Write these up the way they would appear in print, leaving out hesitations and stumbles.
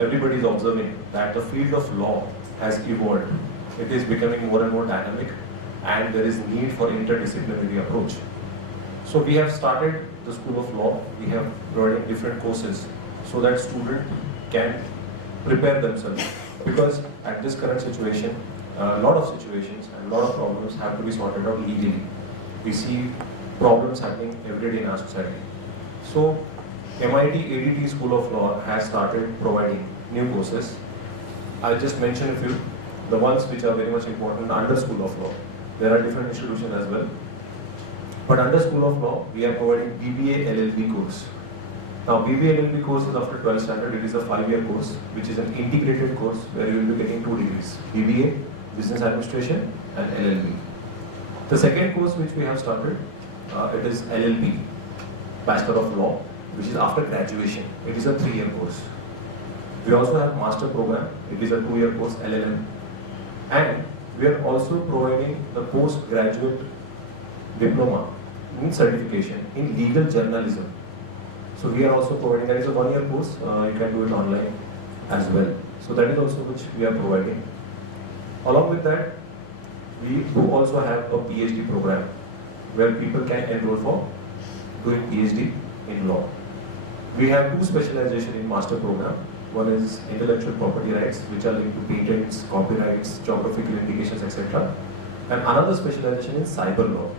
everybody is observing that the field of law has evolved. It is becoming more and more dynamic, and there is need for interdisciplinary approach. So we have started the School of Law. We have provided different courses so that students can prepare themselves. Because at this current situation, a lot of situations and a lot of problems have to be sorted out legally. We see problems happening every day in our society. So MIT ADT School of Law has started providing new courses. I'll just mention a few, the ones which are very much important under School of Law. There are different institutions as well. But under School of Law, we are providing BBA LLB course. Now, BBA LLB course is after 12th standard. It is a 5-year course, which is an integrated course where you will be getting 2 degrees: BBA, Business Administration, and LLB. The second course which we have started, it is LLB, Bachelor of Law, which is after graduation. It is a 3-year course. We also have Master Program. It is a 2-year course, LLM. And we are also providing the postgraduate diploma in certification in legal journalism. So we are also providing, that is a 1-year course. You can do it online as well. So that is also which we are providing. Along with that, we do also have a PhD program where people can enroll for doing PhD in law. We have 2 specializations in master program. One is intellectual property rights, which are linked to patents, copyrights, geographical indications, etc. And another specialization in cyber law.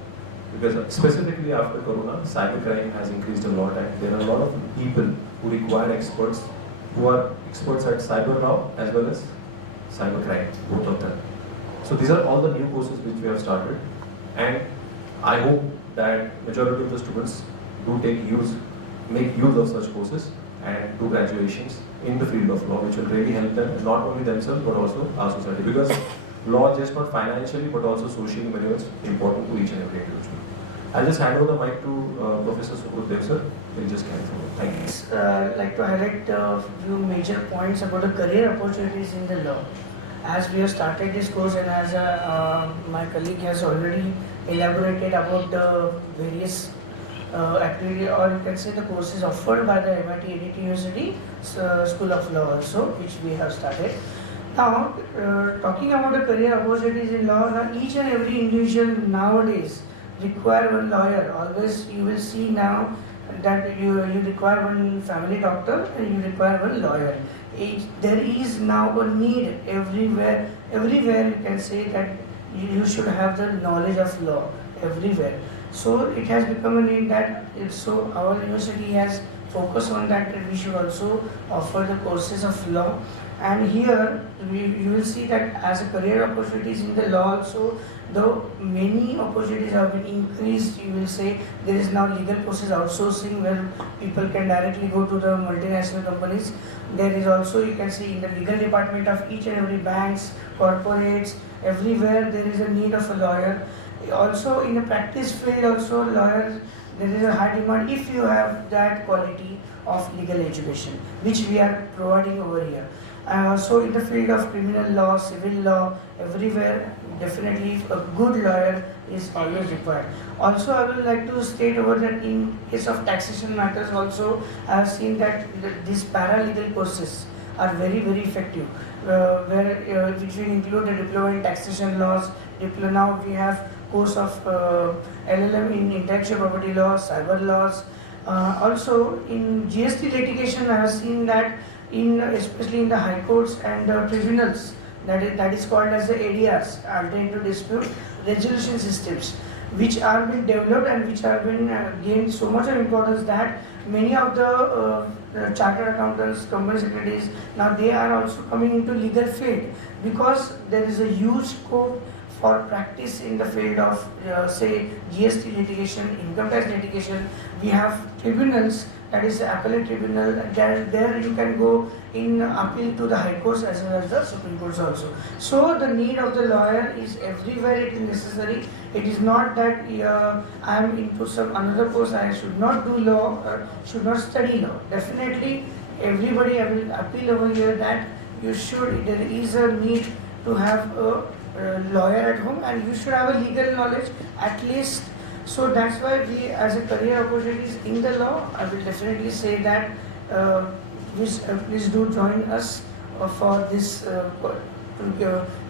Because specifically after Corona, cybercrime has increased a lot, and there are a lot of people who require experts who are experts at cyber law as well as cybercrime, both of them. So these are all the new courses which we have started, and I hope that majority of the students do make use of such courses and do graduations in the field of law, which will really help them, not only themselves but also our society. Because law is just not financially but also socially very much important to each and every individual. I'll just hand over the mic to Professor Sukhdev sir. He'll just carry forward. Thank you. I'd like to highlight a few major points about the career opportunities in the law. As we have started this course, and as my colleague has already elaborated about the various activity, or you can say the courses offered by the MIT ADT University School of Law also, which we have started. Now, talking about the career opportunities in law, now each and every individual nowadays require one lawyer. Always you will see now that you require one family doctor and you require one lawyer. There is now a need everywhere. Everywhere you can say that you should have the knowledge of law everywhere. So it has become a need that so our university has focused on that we should also offer the courses of law. And here you will see that as a career opportunities in the law also, though many opportunities have been increased, you will say there is now legal process outsourcing where people can directly go to the multinational companies. There is also, you can see in the legal department of each and every banks, corporates, everywhere there is a need of a lawyer. Also in the practice field also, lawyers, there is a high demand if you have that quality of legal education, which we are providing over here. So in the field of criminal law, civil law, everywhere, definitely a good lawyer is always required. Also, I would like to state over that in case of taxation matters also, I have seen that these paralegal courses are very, very effective, which will include the diploma in taxation laws. Now we have course of LLM in intellectual property law, cyber laws. Also in GST litigation, I have seen that especially in the high courts and tribunals, that is called as the ADRs, alternative dispute resolution systems, which are being developed and which have been gained so much of importance that many of the chartered accountants, company secretaries, now they are also coming into legal field because there is a huge scope for practice in the field of say GST litigation, income tax litigation. We have tribunals, that is the appellate tribunal, there you can go in appeal to the high courts as well as the Supreme Courts also. So the need of the lawyer is everywhere, it is necessary. It is not that I am into some another course, I should not do law, should not study law. Definitely everybody, I will appeal over here that you should, there is a need to have a lawyer at home, and you should have a legal knowledge at least. So that's why we, as a career opportunities in the law, I will definitely say that please do join us for this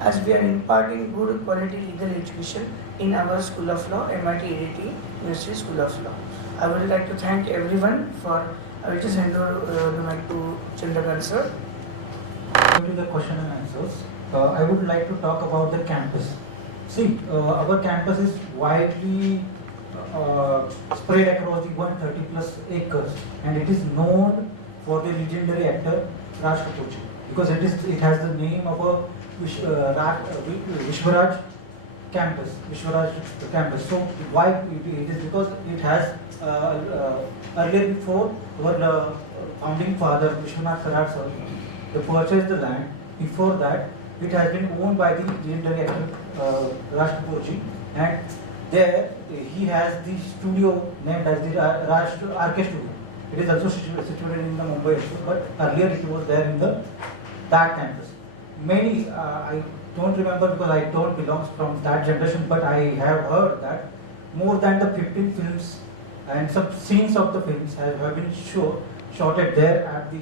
as we are imparting good quality legal education in our School of Law, MIT ADT University School of Law. I would like to thank everyone for. I will just hand over the mic to Chandrakant sir. Go to the question and answers. I would like to talk about the campus. See, our campus is widely spread across the 130 plus acres, and it is known for the legendary actor Raj Kapoor ji, because it has the name of a Vishwaraj campus. Vishwaraj campus. So why it is because it has earlier before our founding father Vishwanath Karad sir, they purchased the land. Before that, it has been owned by the legendary actor Raj Kapoor ji, and there he has the studio named as the Raj RK Studio. It is also situated in the Mumbai, but earlier it was there in that campus. Many I don't remember because I don't belong from that generation, but I have heard that more than the 15 films and some scenes of the films have been shot there at the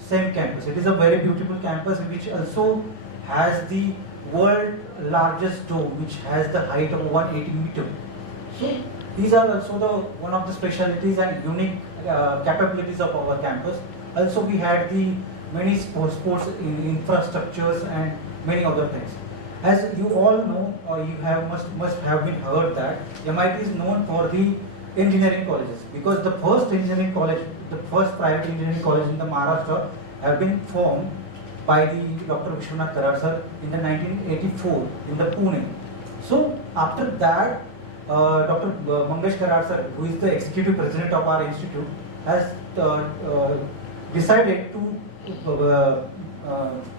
same campus. It is a very beautiful campus which also has the world largest dome, which has the height of 180 meters. So these are also one of the specialties and unique capabilities of our campus. Also, we had the many sports infrastructures and many other things. As you all know, you must have been heard that MIT is known for the engineering colleges, because the first engineering college, the first private engineering college in the Maharashtra have been formed by the Dr. Vishwanath Karad sir in the 1984 in the Pune. So after that, Dr. Mangesh Karad sir, who is the executive president of our institute, has decided to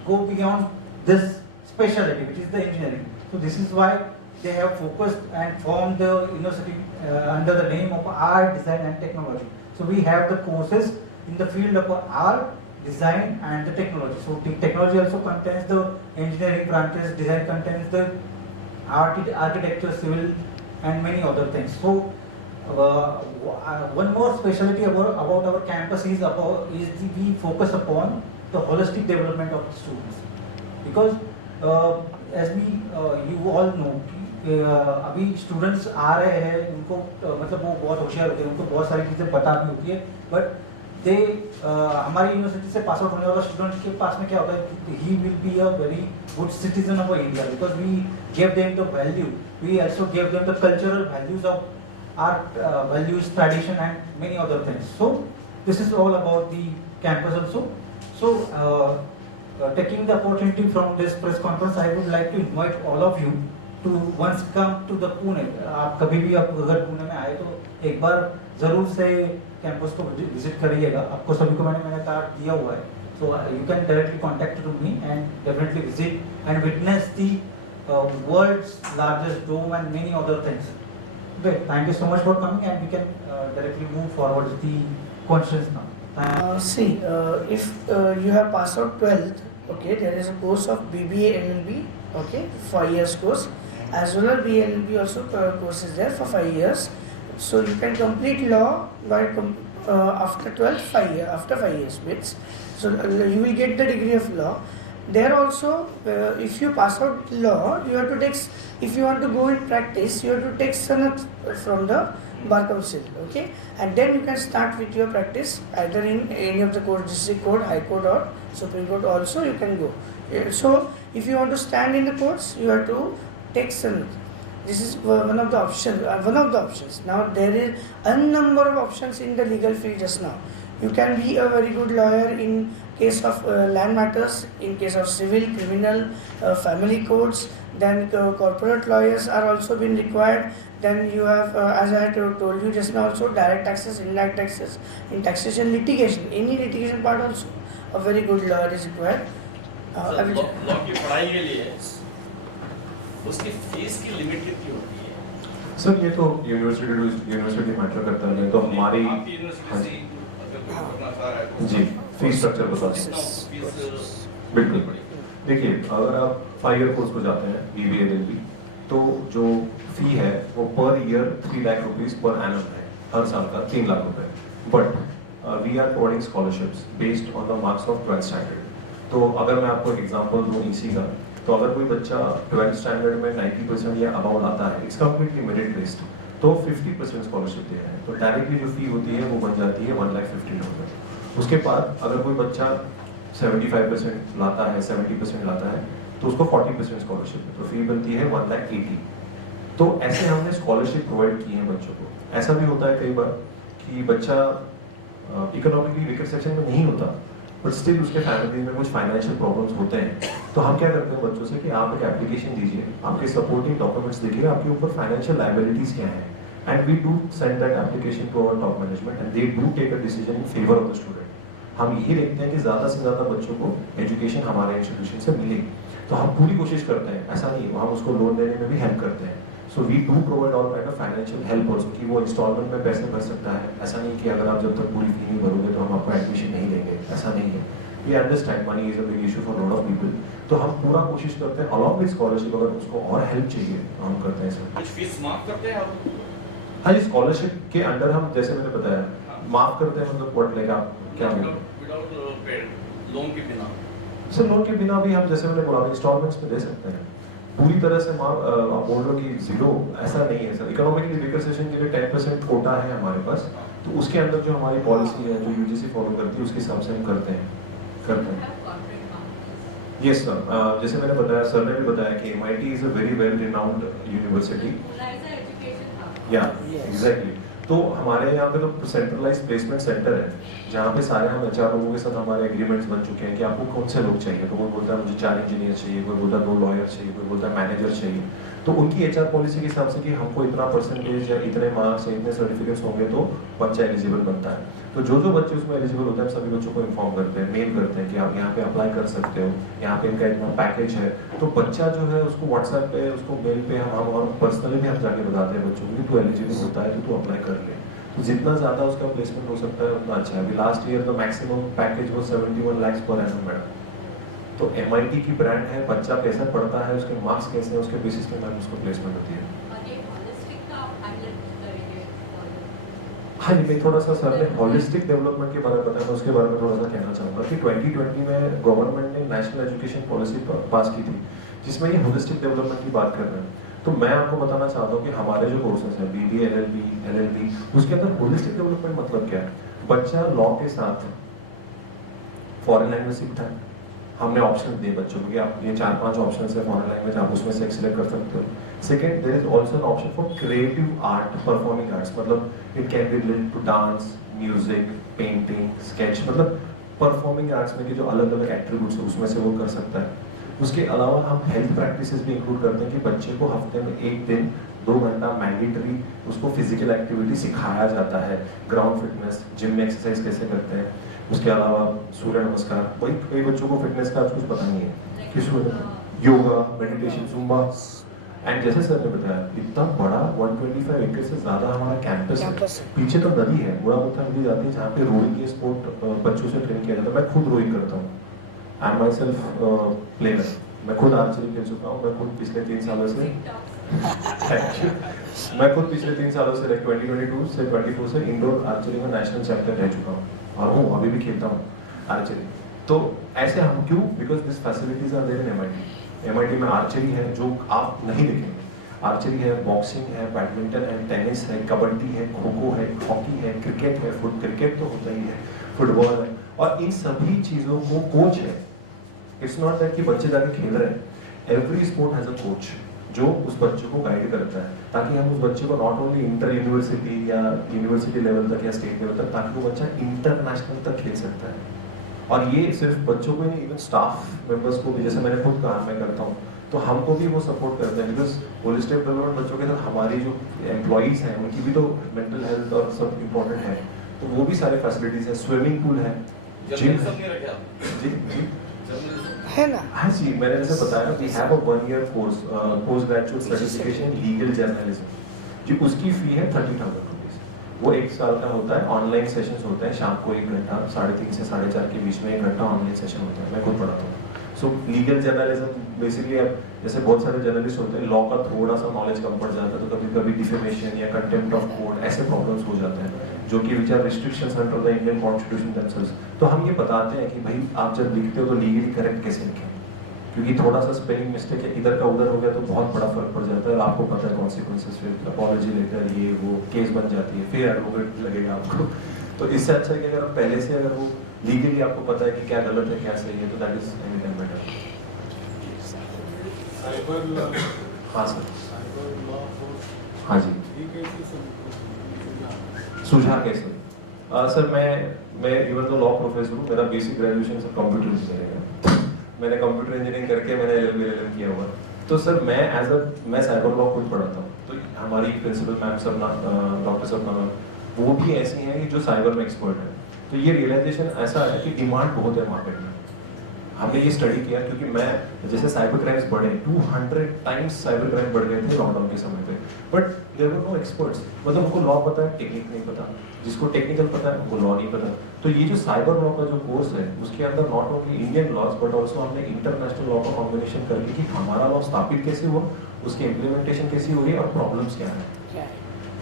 go beyond this specialty, which is the engineering. So this is why they have focused and formed the university under the name of Art, Design and Technology. So we have the courses in the field of art, design and the technology. So the technology also contains the engineering branches, design contains the architecture, civil and many other things. So one more specialty about our campus is we focus upon the holistic development of the students, because as you all know, अभी students आ रहे हैं, उनको मतलब वो बहुत होशियार होते हैं, उनको बहुत सारी चीज़ें पता भी होती है, बट दे हमारी यूनिवर्सिटी से पास आउट होने वाला स्टूडेंट के पास में क्या होता है, he will be a very good citizen of India, because we give them the value, we also give them the cultural values of our values, tradition and many other things. So this is all about the campus also. So taking the opportunity from this press conference, I would like to invite all of you to once come to the Pune. आप कभी भी आप अगर पुणे में आए तो एक बार जरूर से कैंपस को विजिट करिएगा. आपको सभी को मैंने कार्ड दिया हुआ है, so you can directly contact to me and definitely visit and witness the world's largest dome and many other things. Okay, thank you so much for coming, and we can directly move forward with the questions now. If you have passed out 12th, okay, there is a course of BBA LLB, okay, 5 years course, as well as BLLB also course is there for 5 years. So you can complete law by after 12th, after 5 years means. So you will get the degree of law. There also, if you pass out law, you have to take, if you want to go in practice, you have to take sanat from the Bar Council, okay, and then you can start with your practice either in any of the courts, district court, high court or supreme court also you can go. So if you want to stand in the courts, you have to take sanat. This is one of the options. Now there is a number of options in the legal field just now. You can be a very good lawyer in case of land matters, in case of civil, criminal, family courts. Then corporate lawyers are also been required. Then you have, as I told you just now, also direct taxes, indirect taxes, in taxation, litigation, any litigation part also, a very good lawyer is required. Law की पढ़ाई के लिए उसकी fees की limit कितनी होती है? Sir ये तो यूनिवर्सिटी मैटर करता है, तो हमारी आपकी यूनिवर्सिटी से अगर कोई करना चाह रहा है तो जी फीस स्ट्रक्चर बता दें. फीस बिल्कुल. देखिए, अगर आप 5 ईयर कोर्स को जाते हैं BBA LLB, तो जो फी है वो per year 3 lakh rupees per annum है, हर साल का 3 लाख रुपए. But we are providing scholarships based on the marks of 12th standard. तो अगर मैं आपको एक एग्जांपल दूं इसी का, तो अगर कोई बच्चा 12th स्टैंडर्ड में 90% या अबाउ लाता है, इट्स कंप्लीटली मेरिट बेस्ड, तो 50% स्कॉलरशिप दे रहे हैं। तो डायरेक्टली जो फी होती है वो बन जाती है 1,50,000। उसके बाद अगर कोई बच्चा 75% लाता है, 70% लाता है, तो उसको 40% स्कॉलरशिप है, तो फी बनती है 1,80,000। तो ऐसे हमने स्कॉलरशिप प्रोवाइड की है बच्चों को। ऐसा भी होता है कई बार कि बच्चा इकोनॉमिकली वीकर सेक्शन में नहीं होता, बट स्टिल उसके फैमिली में कुछ फाइनेंशियल प्रॉब्लम्स होते हैं। तो हम क्या करते हैं बच्चों से कि आप एक एप्लीकेशन दीजिए, आपके सपोर्टिंग डॉक्यूमेंट्स देखिए, आपके ऊपर फाइनेंशियल लायबिलिटीज क्या हैं, and we do send that application to our top management and they do take a decision in favour of the student. हम यही देखते हैं कि ज़्यादा से ज़्यादा बच्चों को एजुकेशन हमारे इंस्टीट्यूशन से मिले, तो हम पूरी कोशिश करते हैं। ऐसा नहीं, हम उसको लोन देने में भी हेल्प करते हैं। So we do provide all kind of financial help also, कि वो इंस्टॉलमेंट में पैसे भर सकता है। ऐसा नहीं कि अगर आप जब तक पूरी फी नहीं भरोगे तो हम आपको एडमिशन नहीं देंगे, ऐसा नहीं है। We understand money is a big issue for lot of people, तो हम पूरा कोशिश करते हैं अलॉन्ग विद स्कॉलरशिप, अगर उसको और हेल्प चाहिए तो हम करते हैं इसमें। कुछ फीस माफ करते हैं आप? हाँ जी, स्कॉलरशिप के अंडर हम, जैसे मैंने बताया, माफ करते हैं, मतलब व्हाट, लाइक आप क्या बोल विदाउट पेड लोन के बिना? सर लोन के बिना भी हम, जैसे मैंने बोला, इंस्टॉलमेंट्स में दे सकते हैं। पूरी तरह से माफ आप बोल रहे हो कि जीरो, ऐसा नहीं है सर। इकोनॉमिकली वीकर सेक्शन के लिए 10% कोटा है हमारे पास, तो उसके अंदर जो हमारी पॉलिसी है, जो यूजीसी फॉलो करती है, उसके हिसाब से हम करते हैं। यस सर, जैसे मैंने बताया, सर ने भी बताया कि MIT is a very well renowned university. या एग्जैक्टली। तो हमारे यहाँ पे तो सेंट्रलाइज्ड प्लेसमेंट सेंटर है, जहाँ पे सारे हम HR लोगों के साथ हमारे एग्रीमेंट्स बन चुके हैं कि आपको कौन से लोग चाहिए। तो कोई बोलता है मुझे 4 इंजीनियर चाहिए, कोई बोलता है 2 लॉयर चाहिए, कोई बोलता है मैनेजर चाहिए। तो उनकी HR पॉलिसी के हिसाब से कि हमको इतना परसेंटेज या इतने मार्क्स या इतने सर्टिफिकेट्स होंगे तो बच्चा एलिजिबल बनता है। तो जो जो बच्चे उसमें एलिजिबल होते हैं, हम सभी बच्चों को इन्फॉर्म करते हैं, मेल करते हैं कि आप यहाँ पे अप्लाई कर सकते हो, यहाँ पे इनका इतना पैकेज है। तो बच्चा जो है उसको व्हाट्सएप पे, उसको मेल पे हम और पर्सनली भी हम जाके बताते हैं बच्चों को कि तू एलिजिबल होता है तो तू अप्लाई कर ले। तो जितना ज़्यादा उसका प्लेसमेंट हो सकता है उतना अच्छा है। अभी last year the maximum package वो 71 lakhs पर एनम मैडम। तो MIT की ब्रांड है, बच्चा कैसा पढ़ता है, उसके मार्क्स कैसे हैं, उसके बेसिस पे मैम उसको प्लेसमेंट होती है। हाँ जी, मैं थोड़ा सा, सर ने हॉलिस्टिक डेवलपमेंट के बारे में बताया, मैं उसके बारे में थोड़ा सा कहना चाहूँगा कि 2020 में गवर्नमेंट ने नेशनल एजुकेशन पॉलिसी पास की थी, जिसमें ये होलिस्टिक डेवलपमेंट की बात कर रहे हैं। तो मैं आपको बताना चाहता हूँ कि हमारे जो कोर्सेज हैं, BBA, LLB, उसके अंदर होलिस्टिक डेवलपमेंट मतलब क्या है? बच्चा लॉ के साथ फॉरेन लैंग्वेज सीखता है। हमने ऑप्शन दिए बच्चों को कि आप ये 4-5 ऑप्शन है फॉरेन लैंग्वेज, आप उसमें से सिलेक्ट कर सकते हो। Second, there is also an option for creative art, performing arts, मतलब it can be related to dance, music, painting, sketch, मतलब परफॉर्मिंग आर्ट्स में के जो अलग अलग एट्रीब्यूट्स है उसमें से वो कर सकता है। उसके अलावा हम हेल्थ प्रैक्टिसेस भी इंक्लूड करते हैं कि बच्चे को हफ्ते में 1 दिन 2 घंटा मैंडेटरी उसको फिजिकल एक्टिविटी सिखाया जाता है, ग्राउंड फिटनेस, जिम में एक्सरसाइज कैसे करते हैं। उसके अलावा सूर्य नमस्कार, वही कई बच्चों को फिटनेस का कुछ पता नहीं है कि योगा, मेडिटेशन, जुम्बा। एंड जैसे सर ने बताया, इतना बड़ा 125 एकड़ से ज़्यादा हमारा कैंपस है। पीछे तो नदी है, बुढ़ा मुत्था नदी जाती है, जहाँ पे रोइंग के स्पोर्ट बच्चों से ट्रेन किया जाता है। मैं खुद रोइंग करता हूँ, I am my self player. मैं खुद आर्चरी खेल चुका हूँ। मैं खुद पिछले 3 सालों से मैं खुद पिछले 3 सालों से 2022 से 24 से इंडोर आर्चरी में नेशनल चैंपियन रह चुका हूँ और हूँ, अभी भी खेलता हूँ आर्चरी। तो ऐसे हम क्यों? Because this facilities are there in MIT में आर्चरी है जो आप नहीं देखेंगे। आर्चरी है, बॉक्सिंग है, बैडमिंटन है, टेनिस है, कबड्डी है, खो-खो है, हॉकी है, क्रिकेट है, क्रिकेट तो होता ही है, फुटबॉल है, और इन सभी चीज़ों को कोच है। इट्स नॉट दैट कि बच्चे जाके खेल रहे हैं। Every sport has a coach जो उस बच्चे को गाइड करता है, ताकि हम उस बच्चे को नॉट ओनली इंटर यूनिवर्सिटी या यूनिवर्सिटी लेवल तक या स्टेट लेवल तक, ताकि वो बच्चा इंटरनेशनल तक खेल सकता है। और ये सिर्फ बच्चों को ही नहीं, इवन स्टाफ मेंबर्स को भी, जैसे मैंने खुद कहा मैं करता हूँ, तो हमको भी वो सपोर्ट करते हैं। बिकॉज होलिस्टिक डेवलपमेंट बच्चों के साथ हमारी जो एम्प्लॉइज हैं उनकी भी तो मेंटल हेल्थ और सब इम्पोर्टेंट है, तो वो भी सारे फैसिलिटीज है। स्विमिंग पूल है, जिम है। जी है ना? हाँ जी, मैंने जैसे बताया, we have a 1 year course, post graduate certification legal journalism, जी उसकी फी है 30,000 रुपीज़। वो 1 साल का होता है। ऑनलाइन सेशंस होते हैं शाम को 1 घंटा, 3:30 से 4:30 के बीच में 1 घंटा ऑनलाइन सेशन होता है। मैं खुद पढ़ाता हूँ। सो लीगल जर्नलिज्म बेसिकली अब जैसे बहुत सारे जर्नलिस्ट होते हैं, लॉ का थोड़ा सा नॉलेज कम पड़ जाता है तो कभी कभी डिफेमेशन या कंटेम्प्ट ऑफ कोर्ट ऐसे प्रॉब्लम्स हो जाते हैं जो कि which are restrictions under the Indian constitution themselves. तो हम ये बताते हैं कि भाई आप जब लिखते हो तो लीगली करेक्ट कैसे लिखें, क्योंकि थोड़ा सा स्पेलिंग मिस्टेक है इधर का उधर हो गया तो बहुत बड़ा फर्क पड़ जाता है और आपको पता है कॉन्सिक्वेंसेस, फिर अपॉलॉजी लेकर ये वो केस बन जाती है, फिर एडवोकेट लगेगा आपको। तो इससे अच्छा है कि अगर आप पहले से अगर वो लीगली आपको पता है कि क्या गलत है क्या सही है तो that is any time better. Cyber law, हाँ सर। साइबर लॉ फोर्स, हाँ जी। ये कैसे सुलझा? सुझाव कैसे? सर मैं इवन तो लॉ प्रोफेसर हूँ, मेरा basic graduation sir computer engineering है, मैंने कंप्यूटर इंजीनियरिंग करके मैंने LLB किया हुआ। तो सर मैं साइबर लॉ खुद पढ़ाता हूँ, तो हमारी प्रिंसिपल मैम सब डॉक्टर सब मैम वो भी ऐसी हैं कि जो साइबर में एक्सपर्ट है। तो ये रियलाइजेशन ऐसा है कि डिमांड बहुत है मार्केट में। हमने ये स्टडी किया क्योंकि मैं जैसे साइबर क्राइम्स बढ़े 200 टाइम्स साइबर क्राइम बढ़ गए थे लॉकडाउन के समय पे, but there were no experts, मतलब उनको लॉ पता है टेक्निक नहीं पता, जिसको टेक्निकल पता है उनको लॉ नहीं पता। तो ये जो साइबर लॉ का जो कोर्स है उसके अंदर not only Indian laws but also हमने इंटरनेशनल लॉ का कॉम्बिनेशन करके कि हमारा लॉ स्थापित कैसे हुआ, उसकी इम्प्लीमेंटेशन कैसी हो रही है और प्रॉब्लम्स क्या है।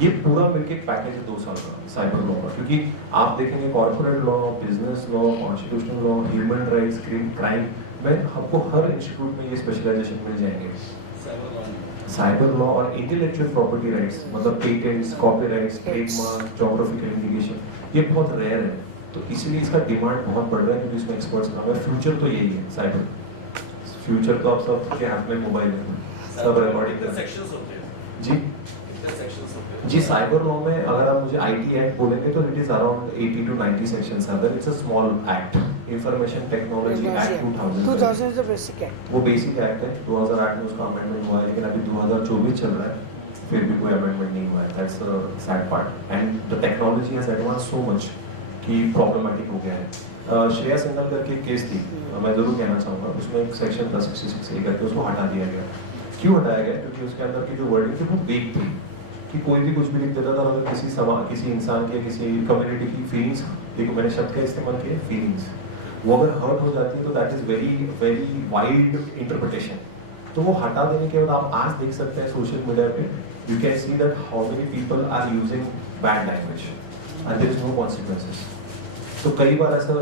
ये पूरा मिलके एक पैकेज है 2 साल का साइबर लॉ का, क्योंकि आप देखेंगे corporate law, business law, constitutional law, human rights, crime में आपको हर इंस्टीट्यूट में ये स्पेशलाइजेशन मिल जाएंगे। साइबर लॉ और इंटेलेक्चुअल प्रॉपर्टी राइट्स मतलब patents, copyrights, trademark, geographical indication ये बहुत रेयर है, तो इसलिए इसका डिमांड बहुत बढ़ रहा है क्योंकि इसमें एक्सपर्ट्स का है। फ्यूचर तो यही है साइबर, फ्यूचर तो आप सबके हाथ में मोबाइल है, सब रिकॉर्डिंग कर सेक्शंस होते हैं जी। कितने सेक्शंस होते हैं जी साइबर लॉ में अगर आप मुझे IT एक्ट बोलेंगे तो it is around 80 to 90 sections are there. It's a small act, information technology act 2000 is the basic act. वो बेसिक एक्ट है, 2008 में उसका अमेंडमेंट हुआ है लेकिन अभी 2024 चल रहा है फिर भी कोई अमेंडमेंट नहीं हुआ है। That's a sad part and the technology has advance so much कि प्रॉब्लमेटिक हो गया है। श्रेया सिंघल करके एक केस थी, मैं जरूर कहना चाहूँगा, उसमें एक सेक्शन 1066 A करके उसको हटा दिया गया। क्यों हटाया गया? क्योंकि उसके अंदर की जो वर्डिंग थी वो वेग थी कि कोई भी कुछ भी लिख देता था, अगर किसी इंसान के किसी कम्युनिटी की फीलिंग्स, देखो मैंने शब्द का इस्तेमाल किया फीलिंग्स, वो अगर हर्ट हो जाती है तो that is very very wide interpretation. तो वो हटा देने के बाद आप आज देख सकते हैं सोशल मीडिया पे you can see that how many people are using bad language and there is no consequences. तो कई बार ऐसा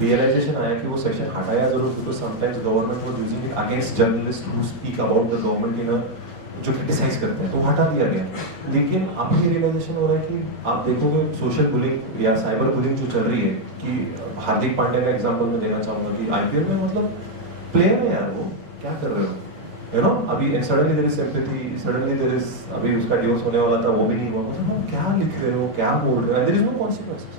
रियलाइजेशन आया कि वो सेक्शन हटाया जरूर, because sometimes government was using it against journalist who speak about the government in जो criticise करते हैं, तो हटा दिया गया। लेकिन अब ये रियलाइजेशन हो रहा है कि आप देखोगे सोशल बुलिंग या साइबर बुलिंग जो चल रही है कि हार्दिक पांड्या का एग्जांपल मैं देना चाहूंगा कि IPL में मतलब प्लेयर है यार, वो क्या कर रहे हो यू नो, अभी suddenly there is sympathy, suddenly there is, अभी उसका डिवोर्स होने वाला था वो भी नहीं हुआ, मतलब क्या लिख रहे हो क्या बोल रहे हो, देयर इज नो कॉन्सिक्वेंसेस,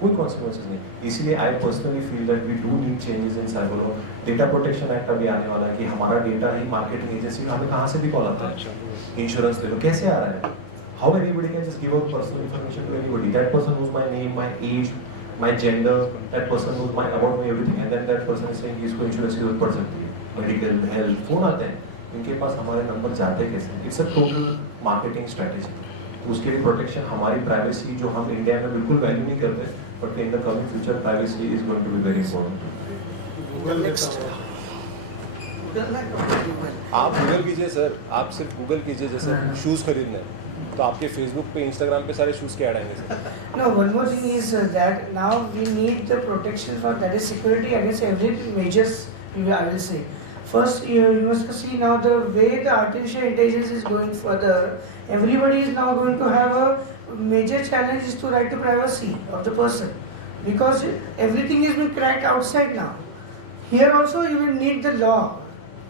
कोई कॉन्सिक्वेंसेस नहीं। इसलिए I personally feel that we do need changes in cyber law. Data protection act अभी आने वाला है कि हमारा डेटा ही मार्केटिंग एजेंसी में हमें कहाँ से भी कॉल आता है, इंश्योरेंस ले लो, कैसे आ रहा है, how anybody can just give out personal information to anybody, that person knows my name, my age, my gender, that person knows my about my everything and then that person is saying इसको insurance की जरूरत पड़ सकती है, medical health phone आते हैं, इनके पास हमारे नंबर जाते कैसे, it's a total marketing strategy. उसके लिए प्रोटेक्शन, हमारी प्राइवेसी जो हम इंडिया में बिल्कुल वैल्यू नहीं करते, but in the coming future privacy is going to be very important. Google देता हुआ आप गूगल कीजिए सर, आप सिर्फ गूगल कीजिए जैसे शूज़ खरीदने हैं, तो आपके फेसबुक पे इंस्टाग्राम पे सारे शूज़ के ऐड आएंगे sir. No, one more thing is that now we need the protection for that is security against every measures. I will say. First, you must see now the way the artificial intelligence is going further. Everybody is now going to have a major challenge is to right to privacy of the person, because everything is being cracked outside now. Here also you will need the law.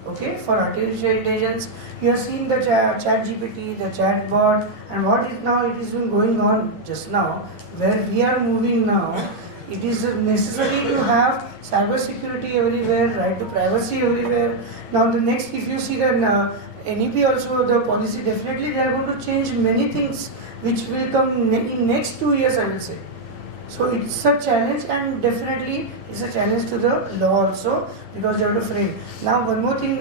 Okay, for artificial intelligence, you are seeing the chat GPT, the chatbot, and what is now it is been going on just now, where we are moving now. It is necessary to have cyber security everywhere, right to privacy everywhere. Now the next, if you see the NEP also, the policy definitely they are going to change many things which will come in next 2 years, I will say. So it's a challenge, and definitely it's a challenge to the law also, because you have to frame. Now one more thing,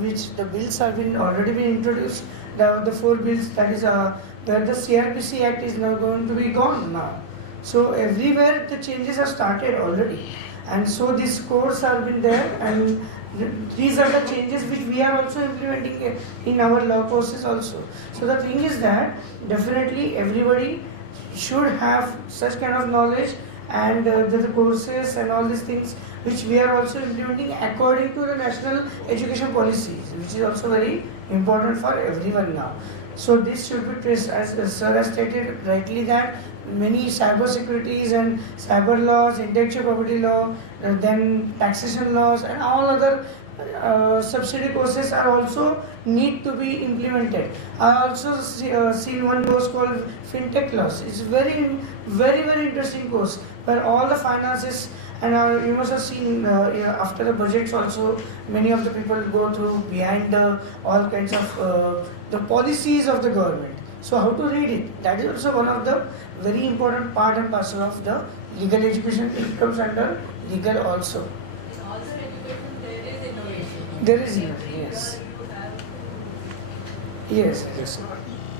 which the bills have been already been introduced, the 4 bills, that is that the CRPC Act is now going to be gone now. So everywhere the changes have started already, and so this course have been there, and these are the changes which we are also implementing in our law courses also. So the thing is that definitely everybody should have such kind of knowledge, and the courses and all these things which we are also implementing according to the national education policies, which is also very important for everyone now. So this should be traced, as sir has stated rightly, that many cyber securities and cyber laws, intellectual property law, then taxation laws and all other subsidy courses are also need to be implemented. I also seen one course called FinTech laws. It's very interesting course where all the finances, and you must have seen after the budgets also, many of the people go through behind all kinds of the policies of the government. So how to read it? That is also one of the very important part and parcel of the legal education. It comes under legal also. In all the education there is innovation. There is innovation, yes. Yes. Yes, sir.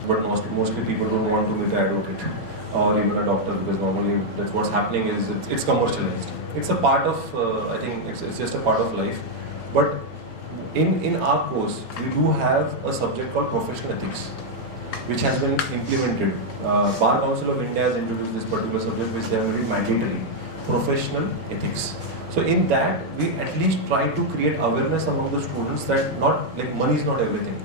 But mostly people don't want to be the advocate or even a doctor, because normally that's what's happening is it's commercialized. It's a part of, I think it's just a part of life. But in our course, we do have a subject called professional ethics, which has been implemented. Bar Council of India has introduced this particular subject, which they have made mandatory, professional ethics. So in that, we at least try to create awareness among the students that not like money is not everything.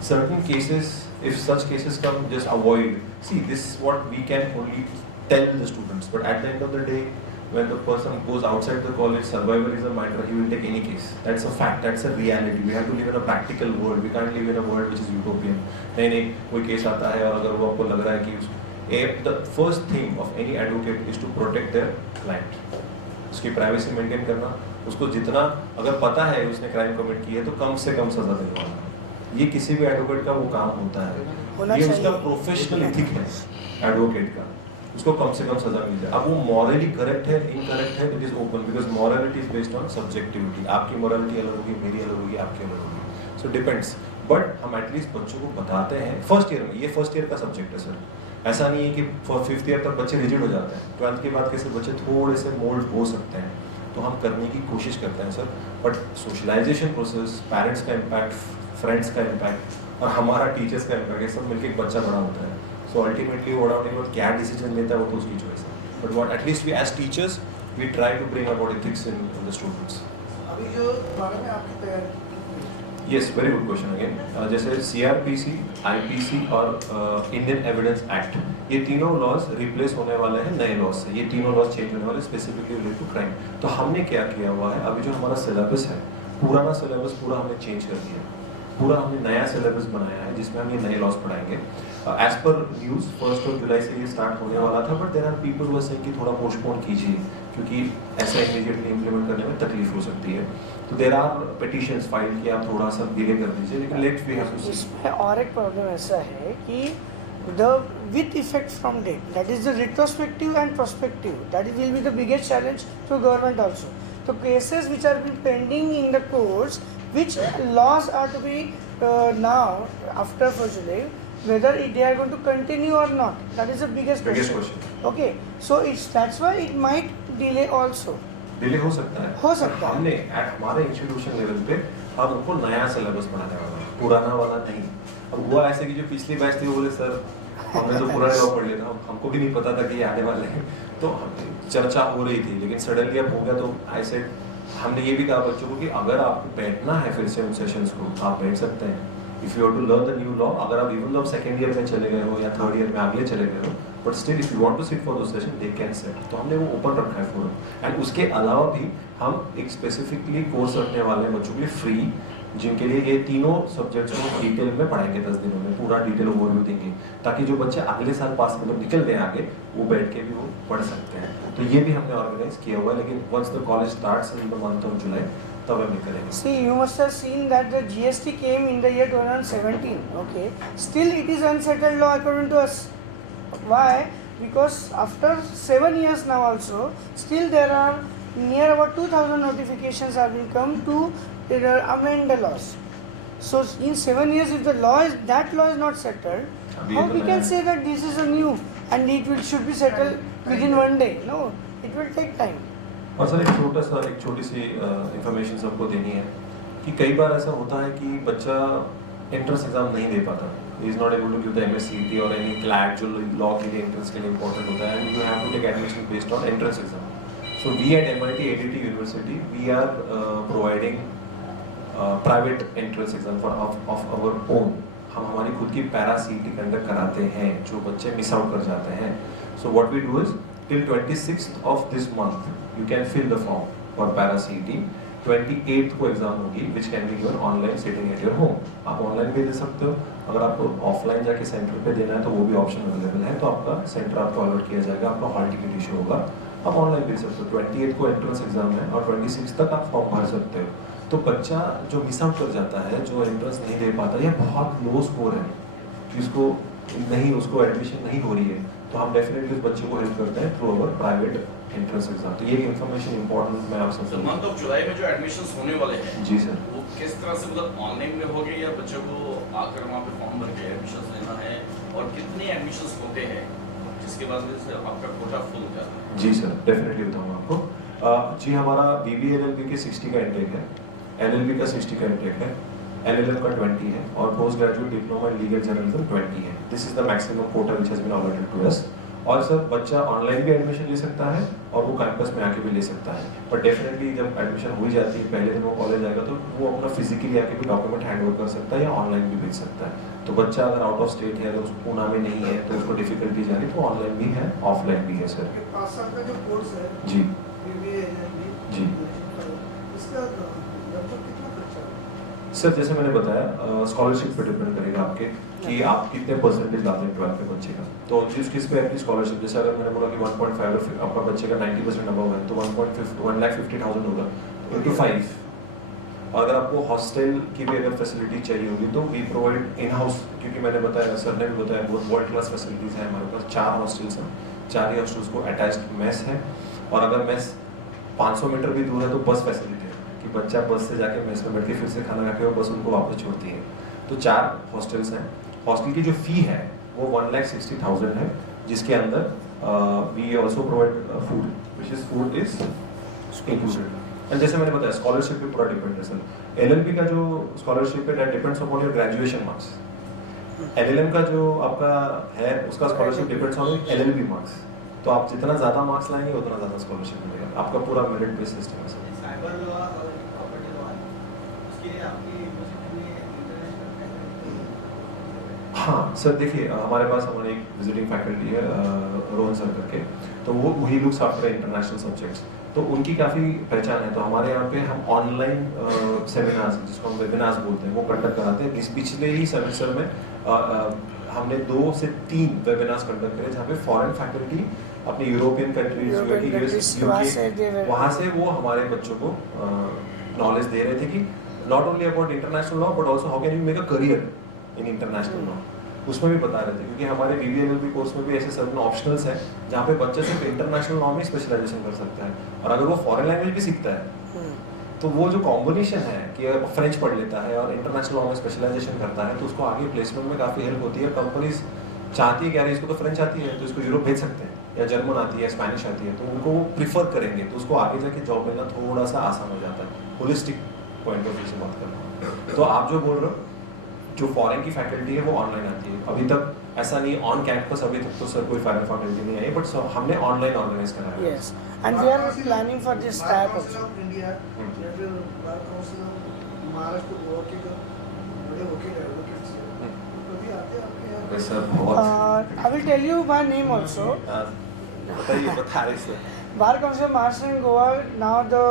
Certain cases, if such cases come, just avoid. See, this is what we can only tell the students. But at the end of the day, when the person goes outside the college, survival is a matter, he will take any case. That's a fact, that's a reality. We have to live in a practical world. We can't live in a world which is utopian. नहीं कोई case आता है और अगर वो आपको लग रहा है कि the first thing of any advocate is to protect their client. उसकी प्राइवेसी मेंटेन करना, उसको जितना अगर पता है उसने क्राइम कमिट की है तो कम से कम सजा दिलवाना, ये किसी भी एडवोकेट का वो काम होता है। ये उसका प्रोफेशनल एथिक है एडवोकेट का, उसको कम से कम सजा मिल जाए। अब वो मॉरली करेक्ट है, इनकरेक्ट है, it is open, because morality is based on subjectivity. आपकी मॉरलिटी अलग होगी, मेरी अलग होगी, आपकी अलग होगी, सो डिपेंड्स। बट हम एटलीस्ट बच्चों को बताते हैं फर्स्ट ईयर में, ये फर्स्ट ईयर का सब्जेक्ट है सर। ऐसा नहीं है कि फिफ्थ ईयर तक बच्चे रिजिड हो जाते हैं, 12th के बाद कैसे बच्चे थोड़े से मोल्ड हो सकते हैं, तो हम करने की कोशिश करते हैं sir. But socialisation process, parents का इम्पैक्ट, फ्रेंड्स का इम्पैक्ट और हमारा टीचर्स का इम्पैक्ट, ये सब मिलकर एक बच्चा बड़ा होता है। सो अल्टीमेटली वो क्या डिसीजन लेता है वो तो उसकी चॉइस है। But what at least we as teachers we try to bring about ethics in the students. अभी जो बारे में आपकी तैयारी yes, very good question again. जैसे CRPC, IPC और इंडियन एविडेंस एक्ट, ये तीनों लॉज रिप्लेस होने वाले हैं नए लॉज से। ये तीनों लॉज चेंज होने वाले स्पेसिफिकली रिलेटेड टू क्राइम। तो हमने क्या किया हुआ है, अभी जो हमारा सिलेबस है, पुराना सिलेबस पूरा हमने चेंज कर दिया, पूरा हमने नया सिलेबस बनाया है जिसमें हम ये नए लॉज पढ़ाएंगे। एज पर न्यूज़ 1 जुलाई से ये स्टार्ट होने वाला था, but there are people who are saying कि थोड़ा पोस्टपोन कीजिए क्योंकि ऐसा इमीडिएटली इम्प्लीमेंट करने में तकलीफ हो सकती है। तो देयर आर पिटिशंस फाइल कि आप थोड़ा सा डिले कर दीजिए, लेकिन लेट्स वी हैव टू सी। इसमें और एक प्रॉब्लम ऐसा है कि the with effect from date, that is the retrospective and prospective, that will be the biggest challenge to government also. So cases which are been pending in the courts, which laws are to be now after 1st July, whether they are going to continue or not, that is the biggest question. Okay, so that's why it might delay also. Delay हो सकता है, हो सकता है। हमने हमारे institution level पे हम उनको नया सिलेबस बनाने वाला है, पुराना वाला नहीं। अब हुआ ऐसे कि जो पिछली बैच थी वो बोले सर हमने तो पुराने लॉ पढ़ लिया था, हमको भी नहीं पता था कि ये आने वाले हैं, तो चर्चा हो रही थी, लेकिन सडनली अब हो गया। तो आई सेड, हमने ये भी कहा बच्चों को कि अगर आपको बैठना है फिर से उन सेशंस को, आप बैठ सकते हैं। If you have to learn the new law, अगर आप इवन दो सेकंड ईयर में चले गए हो या थर्ड ईयर में आगे चले गए हो, but still if you want to sit for those session they can sit. तो हमने वो ओपन रखा है फोरम। एंड उसके अलावा भी हम एक स्पेसिफिकली कोर्स रखने वाले हैं बच्चों के लिए फ्री, जिनके लिए ये तीनों सब्जेक्ट्स को डिटेल में पढ़ाएंगे, 10 दिनों में पूरा डिटेल ओवरव्यू देंगे, ताकि जो बच्चे अगले साल पास मतलब निकल गए आगे, वो बैठ के भी वो पढ़ सकते हैं। तो ये भी हमने ऑर्गेनाइज किया हुआ है, लेकिन once the college starts in the month of July तब हम करेंगे। See, you must have seen that the GST came in the year 2017. Okay, still it is unsettled law according to us. Why? Because after 7 years now also, still there are near about 2,000 notifications have been come to amend the laws. So in 7 years, if the law is not settled, how we can say that this is a new and it should be settled within one day? No, it will take time. और sir एक छोटी सी information सबको देनी है कि कई बार ऐसा होता है कि बच्चा एंट्रेंस एग्जाम नहीं दे पाता, he is not able to give the MSCT और एनी क्लैट जो लॉ के लिए एंट्रेंस के लिए इंपॉर्टेंट होता है, and you have to take admission based on entrance exam. So we at MIT ADT university we are providing private entrance exam of our own. हम हमारी खुद की पैरा CET कंडक्ट कराते हैं जो बच्चे मिस आउट कर जाते हैं. So what we do is till 26th of this month you can fill the form for para CET. 28th को एग्जाम होगी which can be given online sitting at your home. आप online भी दे सकते हो, अगर आपको ऑफलाइन जाके centre पे देना है तो वो भी ऑप्शन अवेलेबल है, तो आपका सेंटर आपको अलॉट किया जाएगा, आपका हॉल टिकट इशू होगा, आप ऑनलाइन भी दे सकते हो. 28th को एंट्रेंस एग्जाम है और 26 तक आप फॉर्म भर सकते हो. तो बच्चा जो मिस आउट कर जाता है, जो एंट्रेंस नहीं दे पाता, या बहुत लो स्कोर है जिसको नहीं, उसको एडमिशन नहीं हो रही है, तो हम डेफिनेटली उस बच्चे को हेल्प करते हैं through our private entrance exam. तो ये इन्फॉर्मेशन इंपॉर्टेंट मैं आप सबसे मंथ ऑफ जुलाई में जो एडमिशंस होने वाले हैं जी सर. वो किस तरह से, मतलब ऑनलाइन में होंगे या बच्चों को आकर वहाँ पे फॉर्म भर के एडमिशंस लेना है, और कितने एडमिशंस होते हैं जिसके बाद से आपका कोटा फुल हो जाता है? जी सर, डेफिनेटली बताऊंगा आपको. जी हमारा BBA LLB के 60 का इंटेक है, LLB का 60 का इंटेक है, LLM का 20 है, और post graduate diploma in legal journalism 20 है. This is the maximum quota which has been allotted to us. और सर बच्चा ऑनलाइन भी एडमिशन ले सकता है और वो कैंपस में आके भी ले सकता है, बट डेफिनेटली जब एडमिशन हो ही जाती है, पहले दिन वो कॉलेज आएगा तो वो अपना फिजिकली आके भी डॉक्यूमेंट हैंड ओवर कर सकता है या ऑनलाइन भी भेज सकता है. तो बच्चा अगर आउट ऑफ स्टेट है, अगर उसको पूना में नहीं है तो उसको डिफिकल्टीज आ रही, तो ऑनलाइन भी है, ऑफलाइन भी है सर. 5 साल का जो कोर्स है जी BBA LLB, जी. इसका लगभग कितना खर्चा है? सर जैसे मैंने बताया, स्कॉलरशिप पे डिपेंड करेगा आपके कि आप कितने परसेंटेज लाते हैं 12th के बच्चे का. तो जिस किस पे आपकी स्कॉलरशिप, जैसे अगर मैंने बोला कि 1.5 आपका बच्चे का 90% अबव है तो 1,50,000 होगा इंटू 5. और अगर आपको हॉस्टल की भी अगर फैसिलिटी चाहिए होगी तो वी प्रोवाइड इन हाउस, क्योंकि मैंने बताया, सर ने भी बताया, बहुत वर्ल्ड क्लास फैसिलिटीज़ हैं हमारे पास. 4 हॉस्टल्स हैं, 4 ही हॉस्टल्स को अटैच्ड मेस है, और अगर मेस 500 मीटर भी दूर है तो बस फैसिलिटी है कि बच्चा बस से जाके मेस में बैठ के फिर से खाना खा के वो बस उनको वापस छोड़ती है. तो 4 हॉस्टल्स हैं. हॉस्टल की जो फ़ी है वो 1,60,000 है, जिसके अंदर we also provide food, which is food is included. And जैसे मैंने बताया, स्कॉलरशिप पे पूरा डिपेंड है सर. LLB का जो स्कॉलरशिप है that depends upon your graduation marks. LLM का जो आपका है उसका scholarship depends on LLB marks. तो आप जितना ज़्यादा मार्क्स लाएंगे उतना ज़्यादा स्कॉलरशिप मिलेगा. आपका पूरा मेरिट बेस्ड सिस्टम है सर. साइबर लॉ और प्रॉपर्टी लॉ, उसके लिए आपकी यूनिवर्सिटी में इंटरनेशनल. हाँ सर, देखिए हमारे पास हमारे एक विजिटिंग फैकल्टी है रोहन सर करके, तो वो he looks after international subjects, तो उनकी काफ़ी पहचान है. तो हमारे यहाँ पे हम ऑनलाइन सेमिनार्स, जिसको हम वेबिनार्स बोलते हैं, वो कंडक्ट कराते हैं. इस पिछले ही सेमेस्टर में हमने 2 से 3 वेबिनार्स कंडक्ट करे जहाँ पे फॉरेन फैकल्टी अपनी यूरोपियन कंट्रीज, वहाँ से वो हमारे बच्चों को नॉलेज दे रहे थे कि not only about international law but also how can you make a career in international law. उसमें भी बता रहे थे, क्योंकि हमारे BBA LLB कोर्स में भी ऐसे सर्टेन ऑप्शनल्स हैं जहाँ पे बच्चा सिर्फ इंटरनेशनल लॉ में स्पेशलाइजेशन कर सकता है, और अगर वो फॉरेन लैंग्वेज भी सीखता है तो वो जो कॉम्बिनेशन है कि अगर फ्रेंच पढ़ लेता है और इंटरनेशनल लॉ में स्पेशलाइजेशन करता है तो उसको आगे प्लेसमेंट में काफ़ी हेल्प होती है. कंपनीज चाहती है कि यार इसको तो फ्रेंच आती है तो इसको यूरोप भेज सकते हैं, या जर्मन आती है, स्पेनिश आती है, तो उनको वो प्रीफर करेंगे, तो उसको आगे जाके जॉब मिलना थोड़ा सा आसान हो जाता है. होलिस्टिक पॉइंट ऑफ व्यू से बात कर रहा हूँ. तो आप जो बोल रहे हो, जो फॉरेन की फैकल्टी है वो ऑनलाइन आती है. अभी तक ऐसा नहीं ऑन कैंपस, अभी तक तो सर कोई फॉरेन फैकल्टी नहीं आई, बट हमने ऑनलाइन ऑर्गेनाइज करा है. Yes, and we are planning for this type bar of. Council of India या फिर bar council of Maharashtra, Goa के जो बड़े वकील एडवोकेट्स हैं, कभी आते हैं आपके यहाँ? अरे सर बहुत I will tell you my name also. बताइए, बता रहे sir. Bar Council of Maharashtra and Goa, now the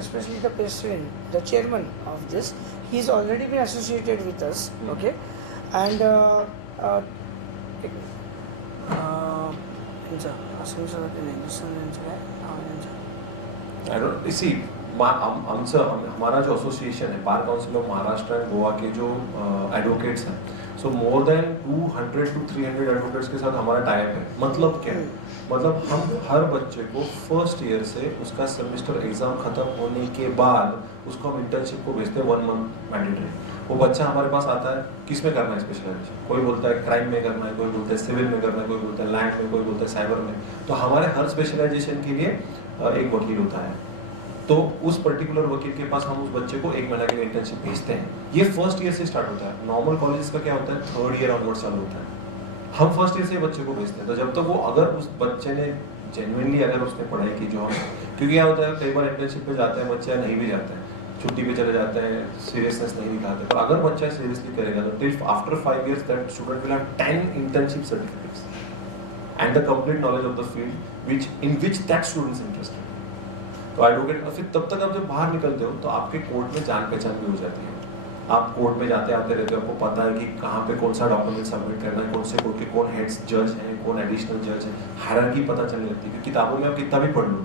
especially the president, the chairman of this, he's already been associated with us, okay, and I don't see. हमारा जो association है, bar council of Maharashtra and Goa के जो advocates हैं, सो more than 200 to 300 advocates के साथ हमारा type है. मतलब क्या है? मतलब हम हर बच्चे को फर्स्ट ईयर से उसका सेमेस्टर एग्जाम खत्म होने के बाद उसको हम इंटर्नशिप को भेजते हैं 1 month मैंडेटरी. वो बच्चा हमारे पास आता है, किस में करना है स्पेशलाइजेशन, कोई बोलता है क्राइम में करना है, कोई बोलता है सिविल में करना है, कोई बोलता है लैंड में, कोई बोलता है साइबर में. तो हमारे हर स्पेशलाइजेशन के लिए एक वकील होता है, तो उस पर्टिकुलर वकील के पास हम उस बच्चे को 1 महीना के लिए इंटर्नशिप भेजते हैं। ये फर्स्ट ईयर से स्टार्ट होता है। नॉर्मल कॉलेज का क्या होता है, 3rd ईयर ऑनवर्ड चालू होता है। हम फर्स्ट ईयर से बच्चे को भेजते हैं। तो जब तक वो, अगर उस बच्चे ने जेन्युइनली अगर उसने पढ़ाई की, जो हम, क्योंकि क्या होता है कई बार इंटर्नशिप पे जाते हैं बच्चा, नहीं भी जाते हैं, छुट्टी पे चले जाते हैं, सीरियसनेस नहीं दिखाते, पर अगर बच्चा सीरियसली करेगा तो till after 5 years that student will have 10 internship certificates and the complete knowledge of the field which in which that student is interested. तो एडवोकेट, फिर तब तक आप जब बाहर निकलते हो तो आपके कोर्ट में जान पहचान भी हो जाती है। आप कोर्ट में जाते आते रहते हो, आपको पता है कि कहाँ पे कौन सा डॉक्यूमेंट सबमिट करना है, कौन से कोर्ट के कौन हेड्स जज हैं, कौन एडिशनल जज है, हायरार्की पता चलने लगती है। क्योंकि किताबों में आप कितना भी पढ़ लो,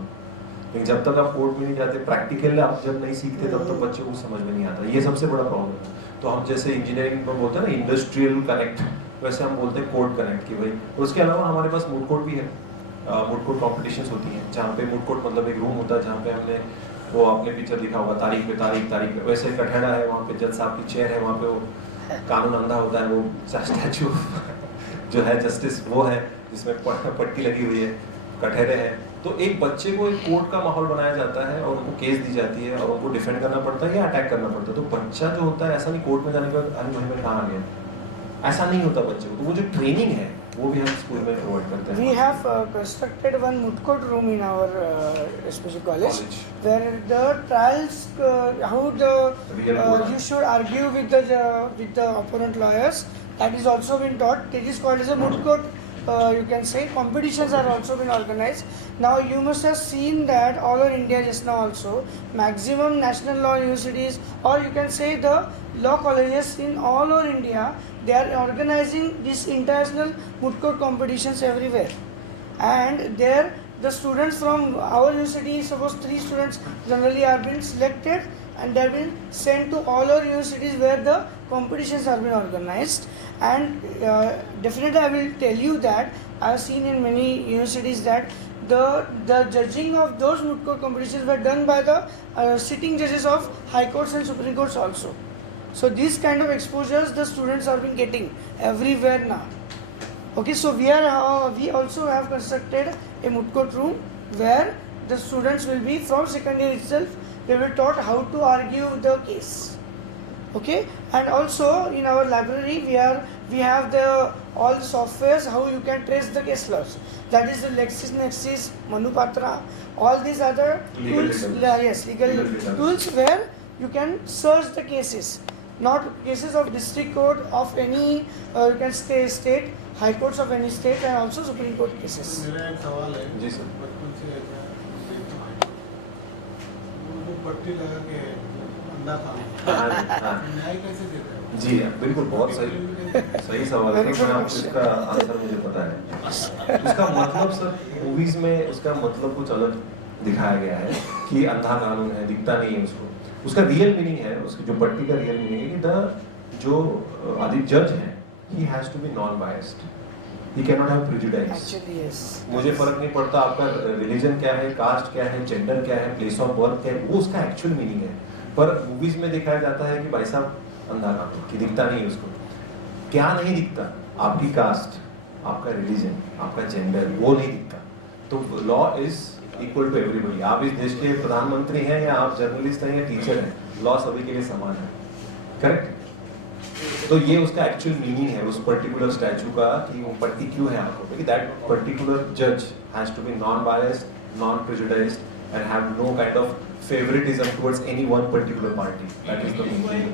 लेकिन जब तक आप कोर्ट में नहीं जाते, प्रैक्टिकल आप जब नहीं सीखते, तब तक बच्चों को समझ में नहीं आता। ये सबसे बड़ा प्रॉब्लम है। तो हम जैसे इंजीनियरिंग में बोलते हैं ना इंडस्ट्रियल कनेक्ट, वैसे हम बोलते हैं कोर्ट कनेक्ट की भाई। और उसके अलावा हमारे पास मूड कोर्ट भी है। मूड कोर्ट कॉम्पिटिशंस होती हैं, जहाँ पे मूड कोर्ट मतलब एक रूम होता है जहाँ पे हमने, वो आपने पिक्चर दिखा होगा, तारीख पे वैसे कठड़ा है, वहाँ पे जज साहब की चेयर है, वहाँ पे वो कानून अंधा होता है, वो स्टैचू जो है जस्टिस वो है, जिसमें पट्टी लगी हुई है, कठहरे हैं। तो एक बच्चे को एक कोर्ट का माहौल बनाया जाता है और उनको केस दी जाती है और उनको डिफेंड करना पड़ता है या अटैक करना पड़ता है। तो बच्चा जो होता है, ऐसा नहीं कोर्ट में जाने के बाद अरे भाई मैं कहाँ आ गया, ऐसा नहीं होता बच्चे को। तो वो जो ट्रेनिंग है वो भी हम स्कूल में प्रोवाइड करते हैं। We have constructed one moot court room in our SPG college, where the trials, how Real court. you should argue with the opponent lawyers, that is also been taught. It is called as a moot court. You can say competitions are also been organized. Now you must have seen that all over India just now also, maximum national law universities, or you can say the law colleges in all over India, they are organizing these international moot court competitions everywhere. And there the students from our university, suppose 3 students generally are being selected and they have been sent to all our universities where the competitions are being organized. And definitely I will tell you that I have seen in many universities that the judging of those moot court competitions were done by the sitting judges of high courts and supreme courts also. So these kind of exposures the students are being getting everywhere now. Okay, so we also have constructed a moot court room where the students will be from second year itself, they will taught how to argue the case. Okay, and also in our library we have all the softwares how you can trace the case laws. That is the LexisNexis, Manupatra, all these other Legal tools. databases. Yes, legal Legal tools where you can search the cases, not cases of district court of any you can say state, high courts of any state, and also supreme court cases. मेरा एक सवाल है जी sir. बचपन से ऐसा देखता हूँ, वो पट्टी लगा के अंडा खाना हाँ, न्याय कैसे देता है? जी बिल्कुल, बहुत सही सवाल है। मैं आपको इसका आंसर मुझे पता है। उसका मतलब सर, मूवीज में उसका मतलब कुछ अलग दिखाया गया है कि अंधा कानून है, दिखता नहीं है उसको। उसका रियल मीनिंग है, उसकी जो पट्टी का रियल मीनिंग है कि जो आदि जज है, he has to be non-biased. He cannot have prejudice. Actually, yes. मुझे फर्क नहीं पड़ता आपका रिलीजन क्या है, कास्ट क्या है, जेंडर क्या है, प्लेस ऑफ बर्थ क्या है, वो उसका एक्चुअल मीनिंग है। पर मूवीज में दिखाया जाता है कि भाई साहब अंधा कानून कि दिखता नहीं है उसको। क्या नहीं दिखता? आपकी कास्ट, आपका रिलीजन, आपका जेंडर, वो नहीं दिखता। तो law is equal to everybody. आप इस देश के प्रधानमंत्री हैं या आप जर्नलिस्ट हैं या टीचर हैं, लॉ सभी के लिए समान है। करेक्ट? तो ये उसका एक्चुअल मीनिंग है उस पर्टिकुलर स्टैचू का कि वो पट्टी क्यों है आंखों पे, कि दैट पर्टिकुलर जज has to be non biased, non prejudiced and have no kind of favoritism towards any one particular party. That is the main thing.